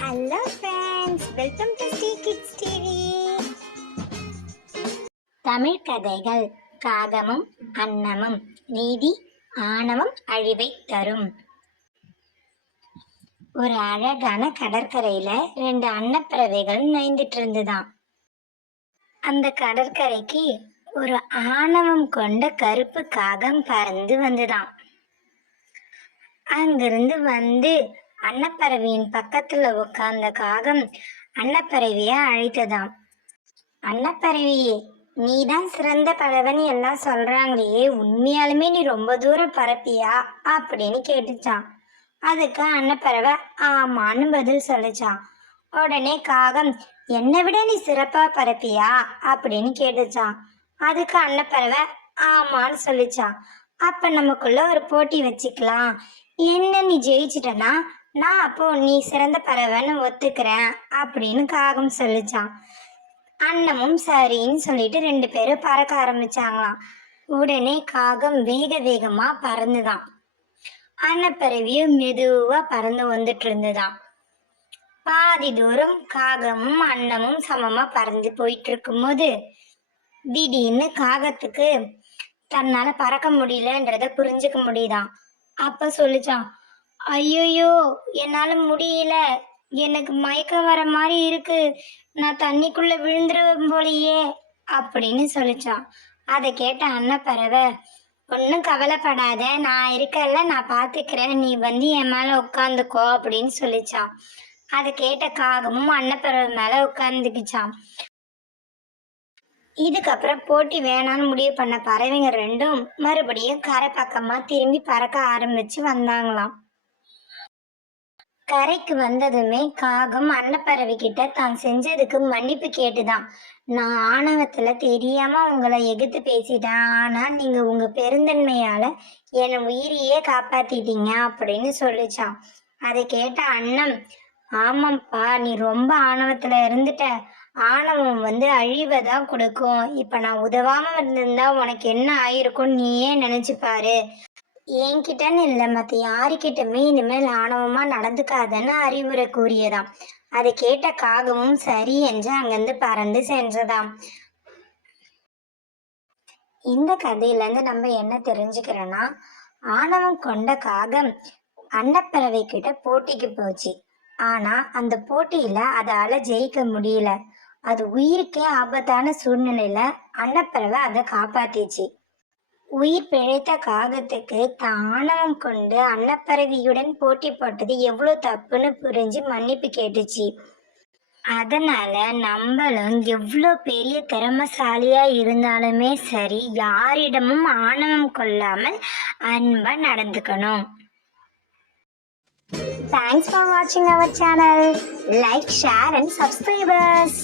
Hello friends, welcome to Sri kids TV. Tamil கதைகள். காகமும் அன்னமும். நீதி ஆணவம் அழிவை தரும். ஒரு அழகான கடற்கரையில 2 அன்னப்பறவைகள் நைந்துட்டு இருந்துதான். அந்த கடற்கரைக்கு ஒரு ஆணவம் கொண்ட கருப்பு காகம் பறந்து வந்துதான். அங்கிருந்து வந்து அன்னப்பறவையின் பக்கத்துல உட்கார்ந்த காகம் அன்னப்பறவைய அழைத்ததாம். அன்னப்பறவையே, நீதான் சிறந்த பறவைன்னு எல்லாம் சொல்றாங்களே, உண்மையாலுமே நீ ரொம்ப தூரம் பறப்பியா அப்படின்னு கேட்டுச்சான். அதுக்கு அன்னப்பறவை ஆமான்னு பதில் சொல்லிச்சான். உடனே காகம், என்னை விட நீ சிறப்பா பறப்பியா அப்படின்னு கேட்டுச்சான். அதுக்கு அன்னப்பறவை ஆமான்னு சொல்லிச்சான். அப்ப நமக்குள்ள ஒரு போட்டி வச்சுக்கலாம். என்ன நீ ஜெயிச்சிட்டனா நான் அப்போ நீ சிறந்த பறவைன்னு ஒத்துக்கிறேன் அப்படின்னு காகம் சொல்லிச்சான். அன்னமும் சரின்னு சொல்லிட்டு 2 பேரும் பறக்க ஆரம்பிச்சாங்களாம். உடனே காகம் வேக வேகமா பறந்துதான். அன்னப்பறவையும் மெதுவா பறந்து வந்துட்டு இருந்துதான். பாதி தூரம் காகமும் அன்னமும் சமமா பறந்து போயிட்டு இருக்கும் போது திடீர்னு காகத்துக்கு தன்னால பறக்க முடியலன்றத புரிஞ்சுக்க முடியுதான். அப்ப சொல்லிச்சான், ஐயோயோ என்னால முடியல, எனக்கு மயக்கம் வர மாதிரி இருக்கு, நான் தண்ணிக்குள்ள விழுந்துருவேன் போலையே அப்படின்னு சொல்லிச்சான். அதை கேட்ட அன்னப்பறவை, ஒன்றும் கவலைப்படாத, நான் இருக்கல, நான் பார்த்துக்கிறேன், நீ வந்து என் மேல உட்காந்துக்கோ அப்படின்னு சொல்லிச்சான். அதை கேட்ட காகமும் அன்னப்பறவை மேல உட்காந்துக்குச்சான். இதுக்கப்புறம் போட்டி வேணான்னு முடிவு பண்ண பறவைங்க 2ம் மறுபடியும் கரை பக்கமா திரும்பி பறக்க ஆரம்பிச்சு வந்தாங்களாம். கரைக்கு வந்ததுமே காகம் அன்னப்பறவை கிட்ட தான் செஞ்சதுக்கு மன்னிப்பு கேட்டுதான், நான் ஆணவத்துல தெரியாம உங்களை எதிர்த்து பேசிட்டேன், ஆனா நீங்க உங்க பெருந்தன்மையால என் உயிரையே காப்பாத்திட்டீங்க அப்படின்னு சொல்லிச்சான். அதை கேட்ட அன்னம், ஆமாப்பா, நீ ரொம்ப ஆணவத்துல இருந்துட்ட, ஆணவம் வந்து அழிவைதான் கொடுக்கும், இப்ப நான் உதவாம இருந்திருந்தா உனக்கு என்ன ஆயிருக்கும் நீயே நினைச்சு பாரு, என்கிட்டன்னு இல்லை மற்ற யாருக்கிட்டமே இனிமேல் ஆணவமா நடந்துக்காதன்னு அறிவுரை கூறியதாம். அதை கேட்ட காகமும் சரி என்று அங்கிருந்து பறந்து சென்றதாம். இந்த கதையில இருந்து நம்ம என்ன தெரிஞ்சுக்கிறோம்னா, ஆணவம் கொண்ட காகம் அன்னப்பறவை கிட்ட போட்டிக்கு போச்சு. ஆனா அந்த போட்டியில அதால ஜெயிக்க முடியல. அது உயிருக்கே ஆபத்தான சூழ்நிலையில அன்னப்பறவை அதை காப்பாத்திச்சு. உயிர் பிழைத்த காகத்துக்கு ஆணவம் கொண்டு அன்னப்பறவையுடன் போட்டி போட்டது எவ்வளவு தப்புன்னு புரிஞ்சு மன்னிப்பு கேட்டுச்சு. அதனால நம்மளும் எவ்வளோ பெரிய திறமசாலியா இருந்தாலுமே சரி, யாரிடமும் ஆணவம் கொள்ளாமல் அன்பா நடந்துக்கணும். Thanks for watching our channel. Like, share and subscribe us.